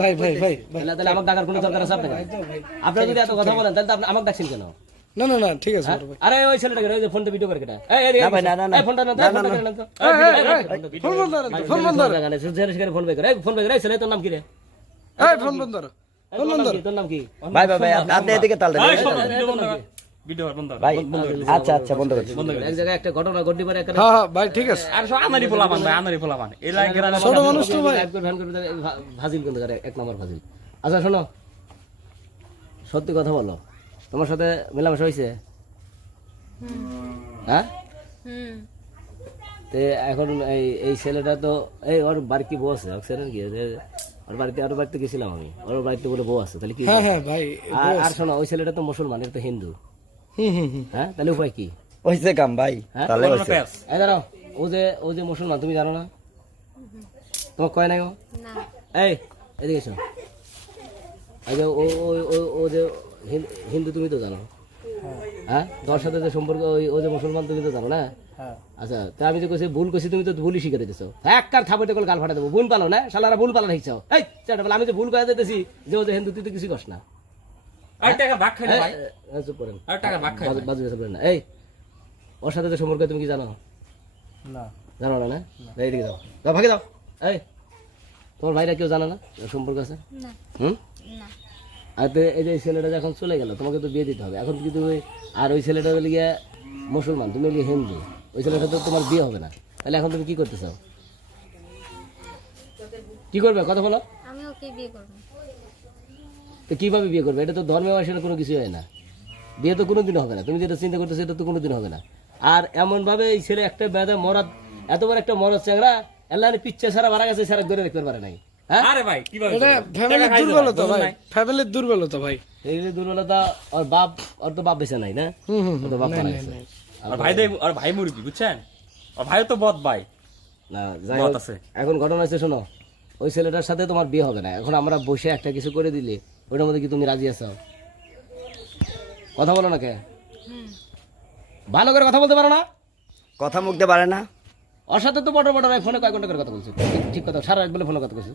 ভাই ভাই ভাই তাহলে আমাকে ডাকার কোনো দরকার আছে আপনার? আপনারা যদি এত কথা বলেন তাহলে তো আপনি আমাকে ডাকছেন কেন? না না না ঠিক আছে বড় ভাই। আরে ওই ছেলেটাকে ওই যে ফোনটা ভিডিও করে কেটা না ভাই, না, না, না। এই ফোনটা না ফোন বন্ধ ফোন বের করে ফোন বের করে ছেলে তোর নাম কি রে? এই ফোন বন্ধ করো। ফোন বন্ধ করো। তোর নাম কি? ভাই ভাই ভাই আপনি এদিকে তাল দেন ভিডিও বন্ধ ভাই আচ্ছা আচ্ছা বন্ধ করছি এক জায়গায় একটা ঘটনা ঘটতে পারে একটা হ্যাঁ হ্যাঁ ভাই ঠিক আছে। আর সব আমারই পোলাপান ভাই, আমারই পোলাপান এই লাগে ছোট মানুষ তো ভাই। ফাজিল কিন্তু এক নম্বর ফাজিল। আচ্ছা শোনো, সত্যি কথা বলো, তোমার সাথে মেলামেশা হয়েছে? হ্যাঁ তে এখন এই ছেলেটা তো এই ওর বাড়ি কি বউ আছে? কি ওর বাড়িতে গেছিলাম আমি, ওর বাড়িতে বলে বউ আছে, তাহলে কি? হ্যাঁ হ্যাঁ ভাই। আর শোনো, ওই ছেলেটা তো মুসলমান, এটা তো হিন্দু। হ্যাঁ তাহলে উপায় কি? হইছে কাম ভাই তাহলে হইছে এই দাঁড়াও, ও যে মুসলমান তুমি জানো না? তোমার কয় নাই ও? এই এদিকে এসো। এই যে ও যে হিন্দু তুমি তো জানো, হ্যাঁ? তোমার সাথে যে সম্পর্ক ও যে মুসলমান তুমি তো জানো না? আচ্ছা তা আমি যে কইছি ভুল কইছি, তুমি তো ভুলই শিখে দিতেছো। এক কার থাপড়ে করে গাল ফাটা দেবো। ভুল পালো না শালারা, ভুল পালা শিখছো। এই চাটা বলে আমি যে ভুল করে দিতেছি যে ও যে হিন্দু, তুই তো কিছু কস না। আর টাকা ভাগ খাই না ভাই, চুপ করেন, আর টাকা ভাগ খাই না। বাজু বলেন না। এই ওর সাথে যে সম্পর্ক তুমি কি জানো? না জানো না? না এইদিকে যাও, যাও ভাগে যাও। এই তোমার ভাইরা কেউ জানে না সম্পর্ক আছে? হুম। আর তো এই যে ছেলেটা যখন চলে গেল, তোমাকে তো বিয়ে দিতে হবে। এখন কি তুমি আর ওই ছেলেটা হলে গিয়ে মুসলমান, তুমি হলে হিন্দু, ওই ছেলেটা তো তোমার বিয়ে হবে না, তাহলে এখন তুমি কি করতে চাও? কি করবে কথা বলো? আমি ওকে বিয়ে করব। তো কিভাবে বিয়ে করবে? এটা তো ধর্মের আসলে কোনো কিছু হয় না, বিয়ে তো কোনোদিন হবে না। তুমি যেটা চিন্তা করতেছো এটা তো কোনোদিন হবে না। আর এমন ভাবে এই ছেলে একটা বেদা মরাদ, এতবার একটা মরদ চ্যাংরা আল্লাহ পিচ্ছে সারা মারা গেছে, সারা ধরে দেখতে পারে নাই। হ্যাঁ আরে ভাই কিভাবে এটা ফ্যামিলির দুর্বলতা ভাই, ফ্যামিলির দুর্বলতা ভাই। এই যে দুর্বলতা, ওর তো বাপ বেঁচে নাই না? ওর তো বাপ মারা গেছে। আর ভাই মুরগি বুঝছেন, আর ভাই তো বদ ভাই না যাই মত হোক, আছে। এখন ঘটনা হচ্ছে শোনো, ওই ছেলেটার সাথে তোমার বিয়ে হবে না। এখন আমরা বসে একটা কিছু করে দিলে ওইটার মধ্যে কি তুমি রাজি আছো? কথা বলো না কে? ভালো করে কথা বলতে পারো না? কথা মুখ দিয়ে পারে না। ওর সাথে তো বড় ফোনে কয়েক ঘন্টা করে কথা বলছো, ঠিক কথা, সারা রাত বলে ফোনে কথা বলছো।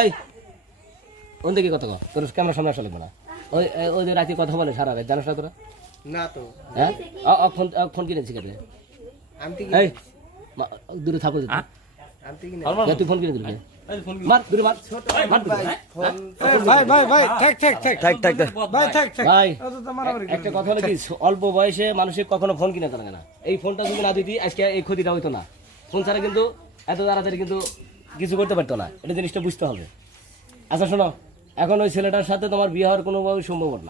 এই ওন দিকে কথা কও, তোর ক্যামেরা সামনে আসা লাগবে না। ওই যে রাতে কথা বলে সারা রাত, জানোস না তোরা? না তো হ্যাঁ ফোন কিনেছি কেটে এই দূরে থাকো যেতে। তুই ফোন কিনে দিবি, মার দূরে মার, মার দূরে। ভাই ভাই ভাই থাক থাক থাক থাক থাক থাক। ভাই থাক থাক। ভাই একটা কথা হলো কি, অল্প বয়সে মানুষের কখনো ফোন কিনে দেয় না। এই ফোনটা যদি না দিতি আজকে এই ক্ষতিটা হইতো না। ফোন ছাড়া কিন্তু এত তাড়াতাড়ি কিন্তু কিছু করতে পারতো না, এটা জিনিসটা বুঝতে হবে। আচ্ছা শোনো, এখন ওই ছেলেটার সাথে তোমার বিয়ে হওয়ার কোনোভাবে সম্ভব না।